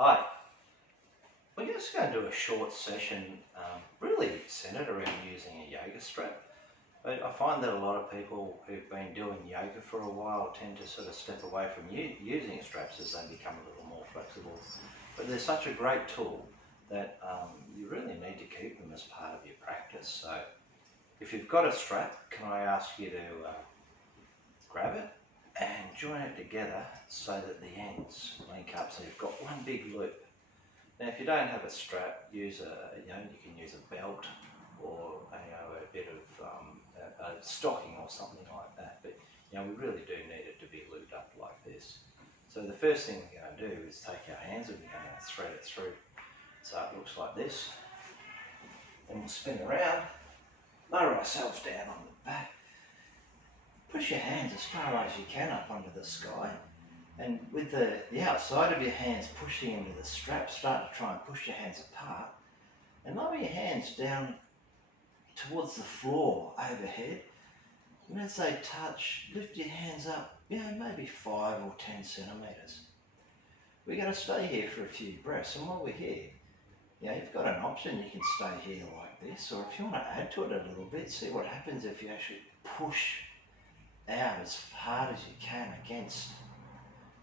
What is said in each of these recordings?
Hi, we're just going to do a short session really centered around using a yoga strap. I find that a lot of people who've been doing yoga for a while tend to sort of step away from using straps as they become a little more flexible. But they're such a great tool that you really need to keep them as part of your practice. So if you've got a strap, can I ask you to grab it and join it together so that the ends link up so you've got one big loop. Now, if you don't have a strap, use you can use a belt or a bit of a stocking or something like that. But we really do need it to be looped up like this. So the first thing we're going to do is take our hands and we're going to thread it through. So it looks like this. Then we'll spin around, lower ourselves down on the back. Push your hands as far as you can up onto the sky. And with the outside of your hands pushing into the strap, start to try and push your hands apart. And lower your hands down towards the floor overhead. And as they touch, lift your hands up, maybe 5 or 10 centimetres. We're going to stay here for a few breaths. And while we're here, you've got an option. You can stay here like this. Or if you want to add to it a little bit, see what happens if you actually push out as hard as you can against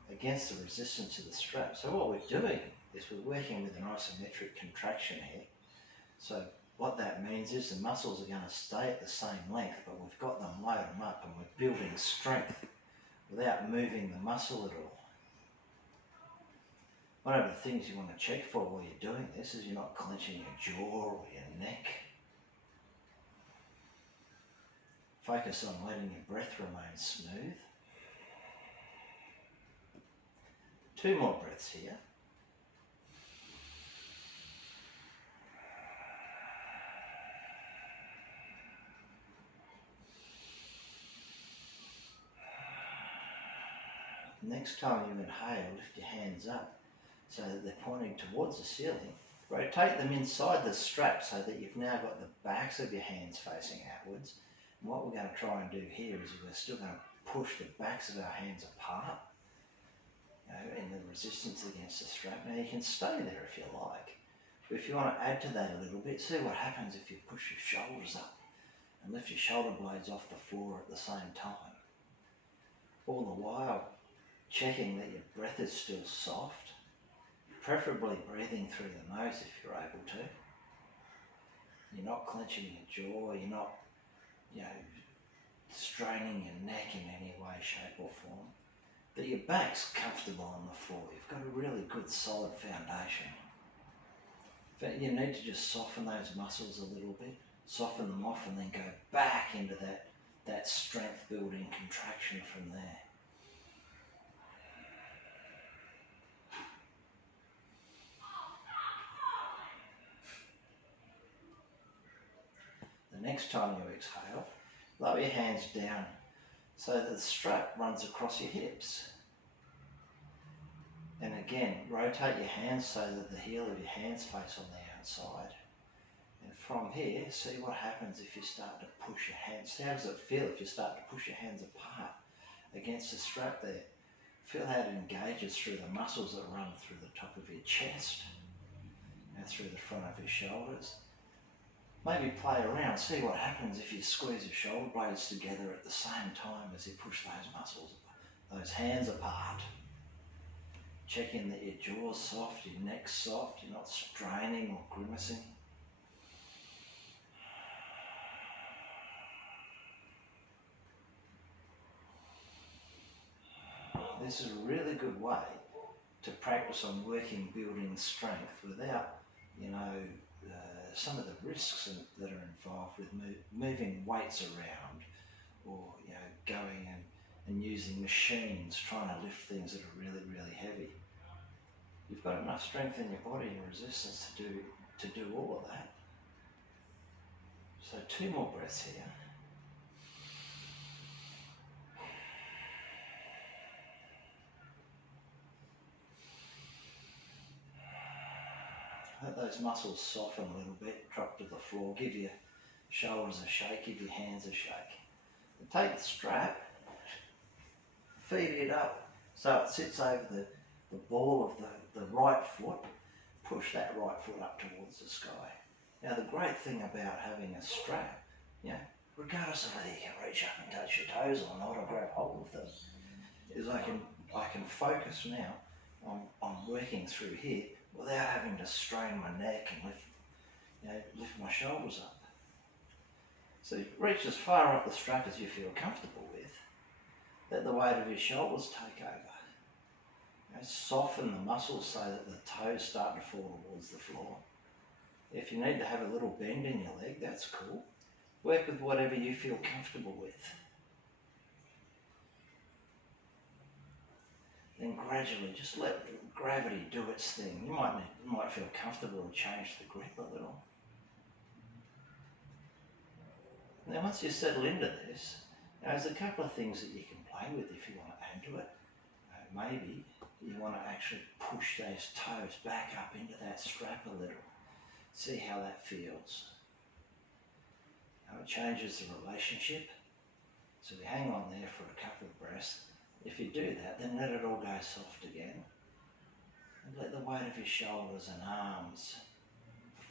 the resistance of the strap. So what we're doing is we're working with an isometric contraction here. So what that means is the muscles are going to stay at the same length, but we've got them load them up and we're building strength without moving the muscle at all. One of the things you want to check for while you're doing this is you're not clenching your jaw or your neck. Focus on letting your breath remain smooth. 2 more breaths here. Next time you inhale, lift your hands up so that they're pointing towards the ceiling. Rotate them inside the strap so that you've now got the backs of your hands facing outwards. And what we're going to try and do here is we're still going to push the backs of our hands apart. In the resistance against the strap. Now you can stay there if you like, but if you want to add to that a little bit, see what happens if you push your shoulders up and lift your shoulder blades off the floor at the same time. All the while checking that your breath is still soft, preferably breathing through the nose if you're able to. You're not clenching your jaw, you're not straining your neck in any way, shape or form. That your back's comfortable on the floor. You've got a really good solid foundation. But you need to just soften those muscles a little bit, soften them off and then go back into that strength building contraction from there. The next time you exhale, lower your hands down so that the strap runs across your hips. And again, rotate your hands so that the heel of your hands face on the outside. And from here, see what happens if you start to push your hands. How does it feel if you start to push your hands apart against the strap there? Feel how it engages through the muscles that run through the top of your chest and through the front of your shoulders. Maybe play around, see what happens if you squeeze your shoulder blades together at the same time as you push those muscles, those hands apart. Checking that your jaw's soft, your neck's soft, you're not straining or grimacing. This is a really good way to practice on working, building strength without, some of the risks that are involved with moving weights around or, going and using machines, trying to lift things that are really, really heavy. You've got enough strength in your body and resistance to do all of that. So 2 more breaths here. Let those muscles soften a little bit, drop to the floor, give your shoulders a shake, give your hands a shake. And take the strap, feed it up so it sits over the the ball of the right foot, push that right foot up towards the sky. Now the great thing about having a strap, you know, regardless of whether you can reach up and touch your toes or not, or grab hold of them, is I can focus now on working through here without having to strain my neck and lift my shoulders up. So reach as far up the strap as you feel comfortable with. Let the weight of your shoulders take over. You know, soften the muscles so that the toes start to fall towards the floor. If you need to have a little bend in your leg, that's cool. Work with whatever you feel comfortable with. Then gradually just let gravity do its thing. You might feel comfortable to change the grip a little. Now once you settle into this, there's a couple of things that you can play with if you want to add to it. Maybe you want to actually push those toes back up into that strap a little. See how that feels. Now it changes the relationship. So we hang on there for a couple of breaths. If you do that, then let it all go soft again. And let the weight of your shoulders and arms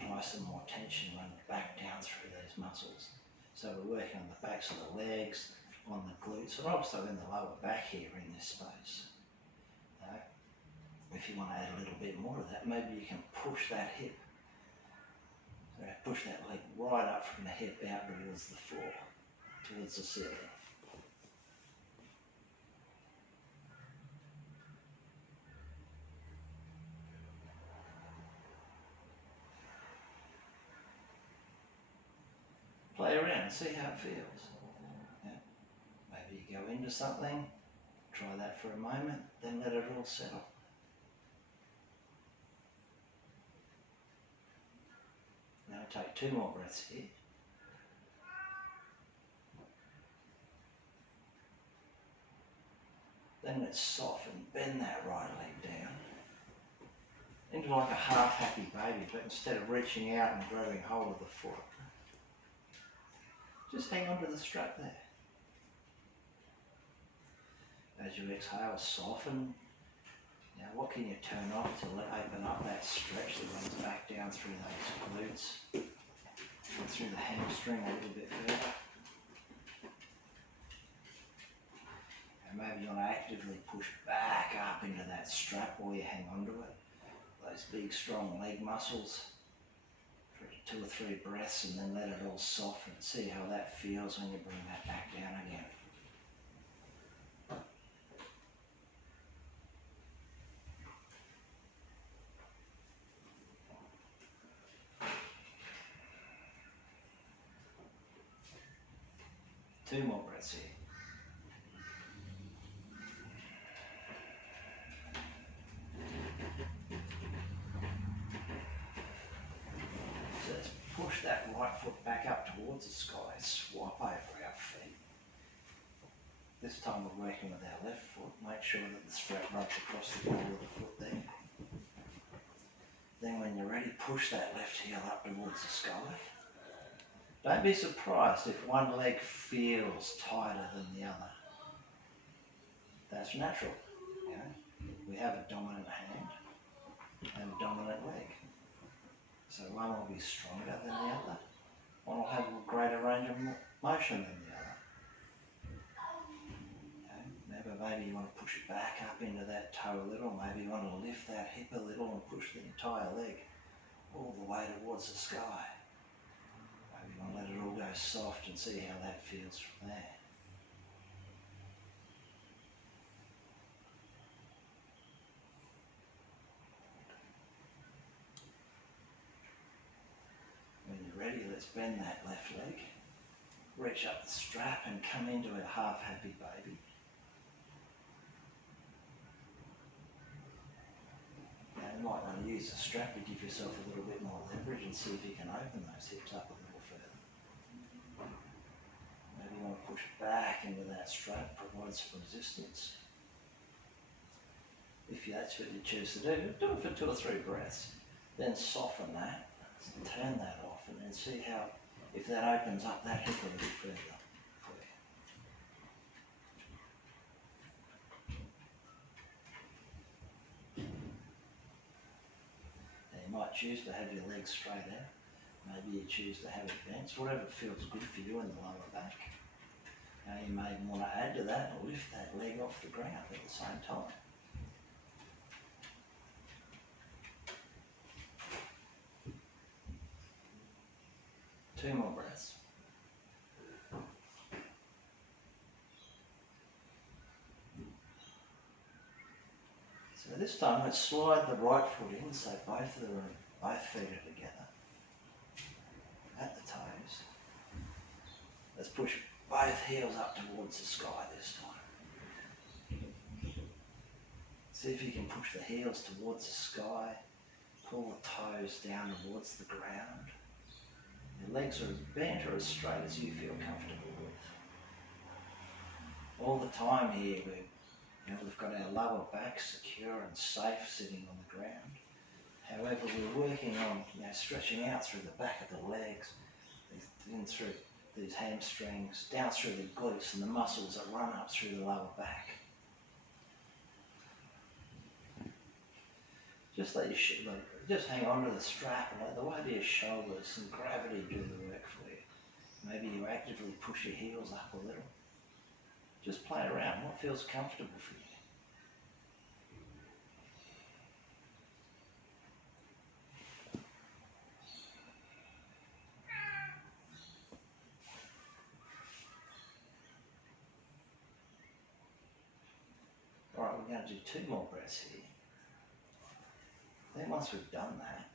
apply some more tension, run back down through those muscles. So we're working on the backs of the legs, on the glutes, and also in the lower back here in this space. If you want to add a little bit more of that, maybe you can push that hip. So push that leg right up from the hip out towards the floor, towards the ceiling. Play around, see how it feels. Yeah. Maybe you go into something, try that for a moment, then let it all settle. Now take 2 more breaths here. Then let's soften, bend that right leg down into like a half happy baby, but instead of reaching out and grabbing hold of the foot, just hang on to the strap there. As you exhale, soften. Now what can you turn off to open up that stretch that runs back down through those glutes and through the hamstring a little bit further? And maybe you want to actively push back up into that strap while you hang on to it. Those big strong leg muscles for 2 or 3 breaths, and then let it all soften. See how that feels when you bring that back down again. Two more breaths here. So let's push that right foot back up towards the sky, swap over our feet. This time we're working with our left foot. Make sure that the strap runs across the ball of the foot there. Then when you're ready, push that left heel up towards the sky. Don't be surprised if one leg feels tighter than the other. That's natural. You know? We have a dominant hand and a dominant leg. So one will be stronger than the other. One will have a greater range of motion than the other. Okay? Maybe you want to push it back up into that toe a little. Maybe you want to lift that hip a little and push the entire leg all the way towards the sky. Maybe you want to let it all go soft and see how that feels from there. When you're ready, let's bend that left leg. Reach up the strap and come into a half happy baby. Now you might want to use the strap to give yourself a little bit more leverage and see if you can open those hips up a little further. Maybe you want to push back into that strap, provide some resistance. If that's what you choose to do it for 2 or 3 breaths. Then soften that, turn that off, and then see how, if that opens up that hip a little further for you. might choose to have your legs straight out. Maybe you choose to have it bent, whatever feels good for you in the lower back. Now you may want to add to that and lift that leg off the ground at the same time. Two more breaths. So this time let's slide the right foot in so both feet are together at the toes. Let's push both heels up towards the sky this time. See if you can push the heels towards the sky, pull the toes down towards the ground. Your legs are as bent or as straight as you feel comfortable with. All the time here we've got our lower back secure and safe sitting on the ground. However, we're working on stretching out through the back of the legs, in through these hamstrings, down through the glutes and the muscles that run up through the lower back. Just just hang on to the strap and let the weight of your shoulders and gravity do the work for you. Maybe you actively push your heels up a little. Just play around. What feels comfortable for you? All right, we're going to do 2 more breaths here. Then once we've done that,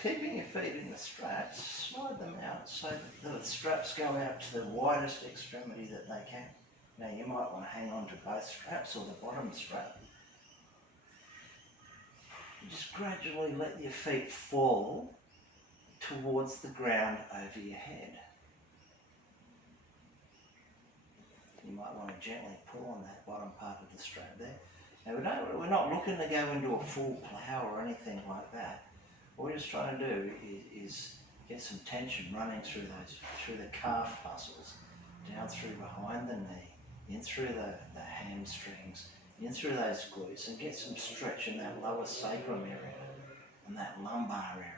keeping your feet in the straps, slide them out so that the straps go out to the widest extremity that they can. Now you might want to hang on to both straps or the bottom strap. Just gradually let your feet fall towards the ground over your head. You might want to gently pull on that bottom part of the strap there. Now we're not looking to go into a full plough or anything like that. What we're just trying to do is get some tension running through the calf muscles, down through behind the knee, in through the hamstrings, in through those glutes, and get some stretch in that lower sacrum area and that lumbar area.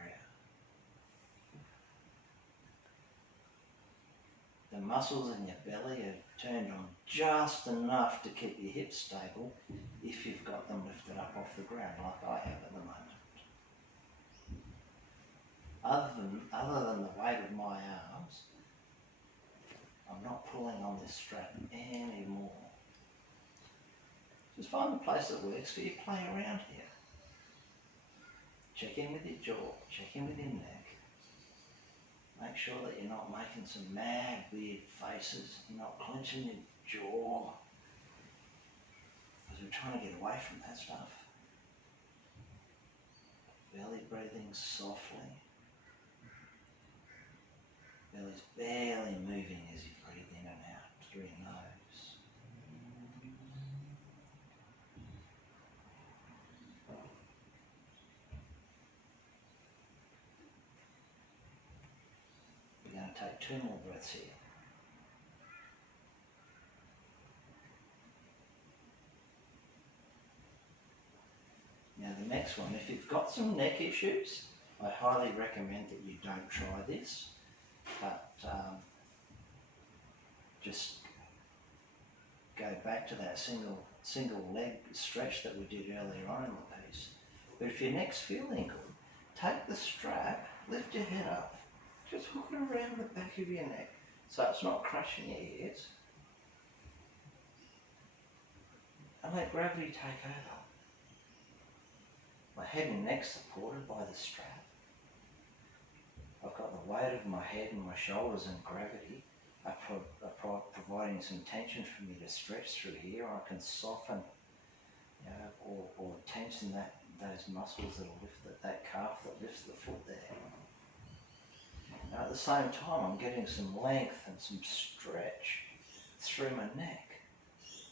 The muscles in your belly are turned on just enough to keep your hips stable if you've got them lifted up off the ground like I have at the moment. Other than the weight of my arms, I'm not pulling on this strap anymore. Just find the place that works for you. Play around here. Check in with your jaw, check in with your neck. Make sure that you're not making some mad, weird faces. You're not clenching your jaw. Because we're trying to get away from that stuff. Belly breathing softly. Belly's barely moving as you breathe in and out through your nose. We're going to take 2 more breaths here. Now the next one, if you've got some neck issues, I highly recommend that you don't try this, but just go back to that single leg stretch that we did earlier on in the piece. But if your neck's feeling good, take the strap, lift your head up, just hook it around the back of your neck so it's not crushing your ears, and let gravity take over. My head and neck supported by the strap. I've got the weight of my head and my shoulders and gravity are providing some tension for me to stretch through here. I can soften, or tension those muscles that'll lift that calf that lifts the foot there. Now at the same time, I'm getting some length and some stretch through my neck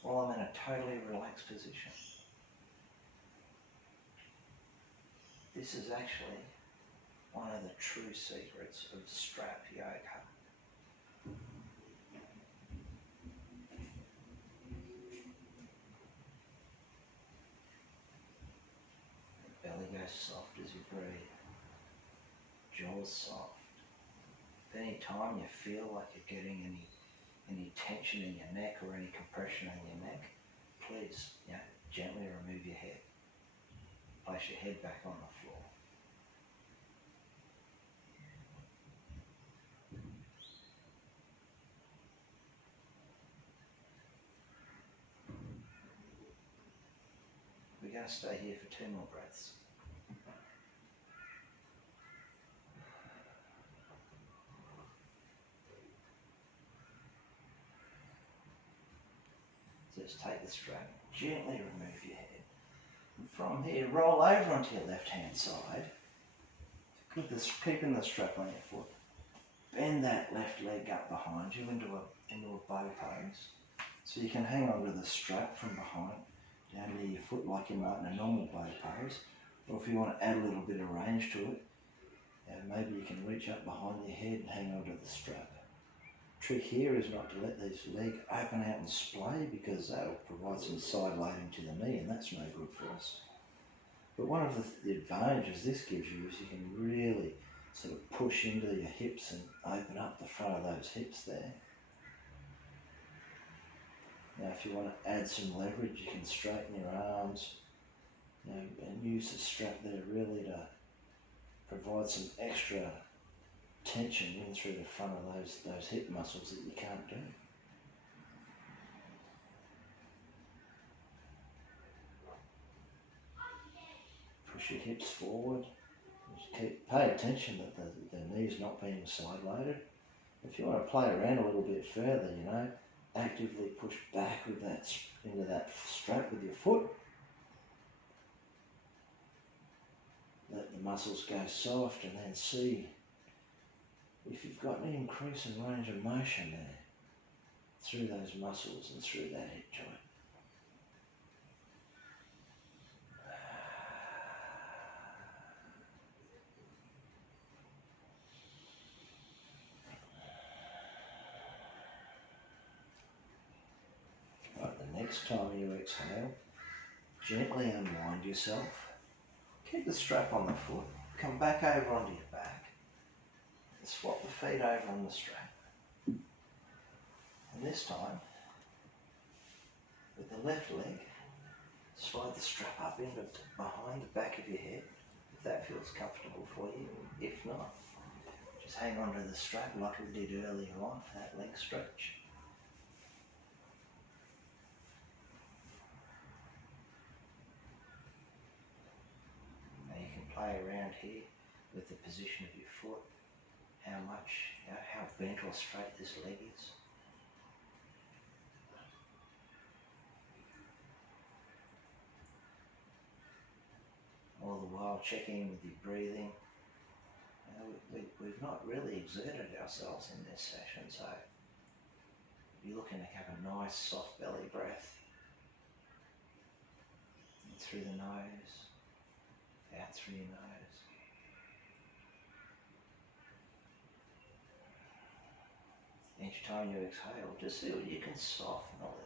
while I'm in a totally relaxed position. This is actually one of the true secrets of strap yoga. as soft as you breathe. Jaws soft. If any time you feel like you're getting any tension in your neck or any compression in your neck, please, gently remove your head. Place your head back on the floor. We're going to stay here for 2 more breaths. So just take the strap, gently remove your head. And from here, roll over onto your left hand side, keeping the strap on your foot. Bend that left leg up behind you into a bow pose. So you can hang on to the strap from behind, down near your foot like you might in a normal bow pose. Or if you want to add a little bit of range to it, maybe you can reach up behind your head and hang on to the strap. Trick here is not to let this leg open out and splay, because that will provide some side loading to the knee, and that's no good for us. But one of the advantages this gives you is you can really sort of push into your hips and open up the front of those hips there. Now if you want to add some leverage, you can straighten your arms, and use the strap there really to provide some extra tension in through the front of those hip muscles that you can't do. Push your hips forward. Just pay attention that the knee's not being side loaded. If you want to play around a little bit further, actively push back with into that strap with your foot. Let the muscles go soft, and then see if you've got any increase in range of motion there through those muscles and through that hip joint. Right, the next time you exhale, gently unwind yourself. Keep the strap on the foot. Come back over onto your back. And swap the feet over on the strap. And this time, with the left leg, slide the strap up into behind the back of your head, if that feels comfortable for you. If not, just hang on to the strap like we did earlier on for that leg stretch. Now you can play around here with the position of your foot, how much, how bent or straight this leg is. All the while checking in with your breathing. We've not really exerted ourselves in this session, so you're looking to have a nice soft belly breath. In through the nose, out through your nose. Each time you exhale, just see what you can soften a little.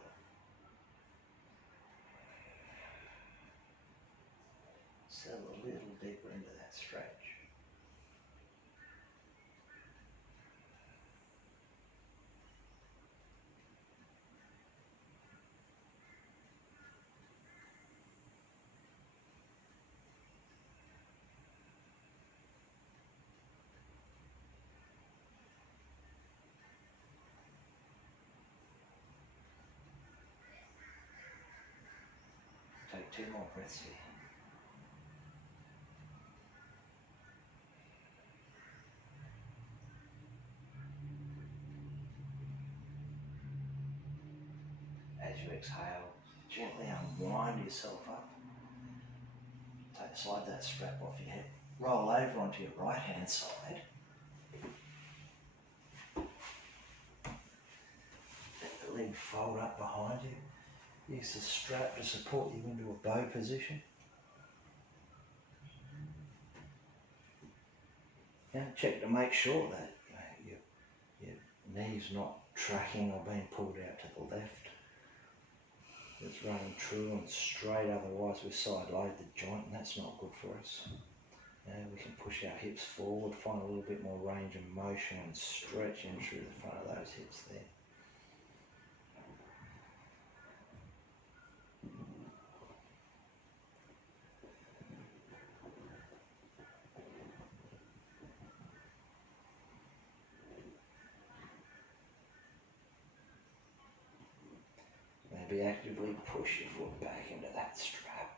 Settle a little deeper into that stretch. Take 2 more breaths here. As you exhale, gently unwind yourself up. Slide that strap off your head. Roll over onto your right hand side. Let the leg fold up behind you. Use the strap to support you into a bow position. Now check to make sure that your knee's not tracking or being pulled out to the left. It's running true and straight, otherwise we side load the joint and that's not good for us. Now we can push our hips forward, find a little bit more range of motion and stretch in through the front of those hips there. Maybe actively push your foot back into that strap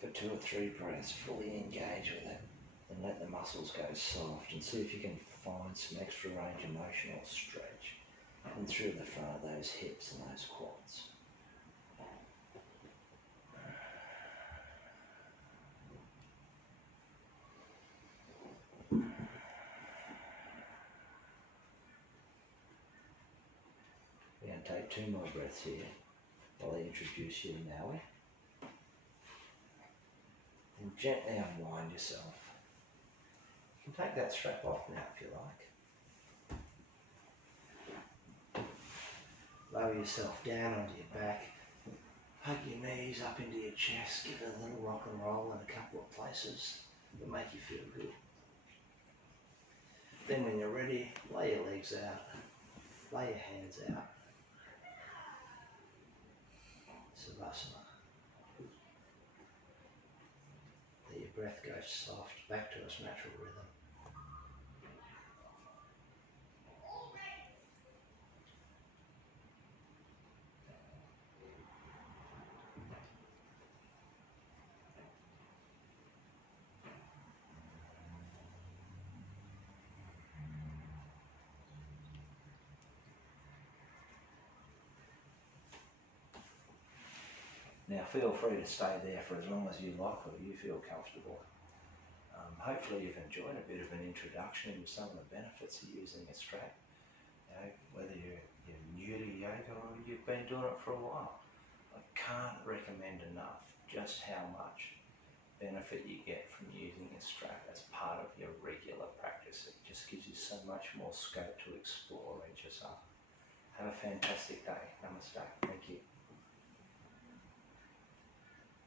for 2 or 3 breaths, fully engage with it and let the muscles go soft and see if you can find some extra range of motion or stretch in through the front of those hips and those quads. We're going to take 2 more breaths here while I introduce you to Maui. And gently unwind yourself. You can take that strap off now if you like. Lower yourself down onto your back. Hug your knees up into your chest. Give it a little rock and roll in a couple of places that make you feel good. Then when you're ready, lay your legs out. Lay your hands out. Savasana. Let your breath go soft, back to its natural rhythm. Now feel free to stay there for as long as you like or you feel comfortable. Hopefully you've enjoyed a bit of an introduction into some of the benefits of using a strap. You know, whether you're new to yoga or you've been doing it for a while. I can't recommend enough just how much benefit you get from using a strap as part of your regular practice. It just gives you so much more scope to explore each other. Have a fantastic day. Namaste. Thank you.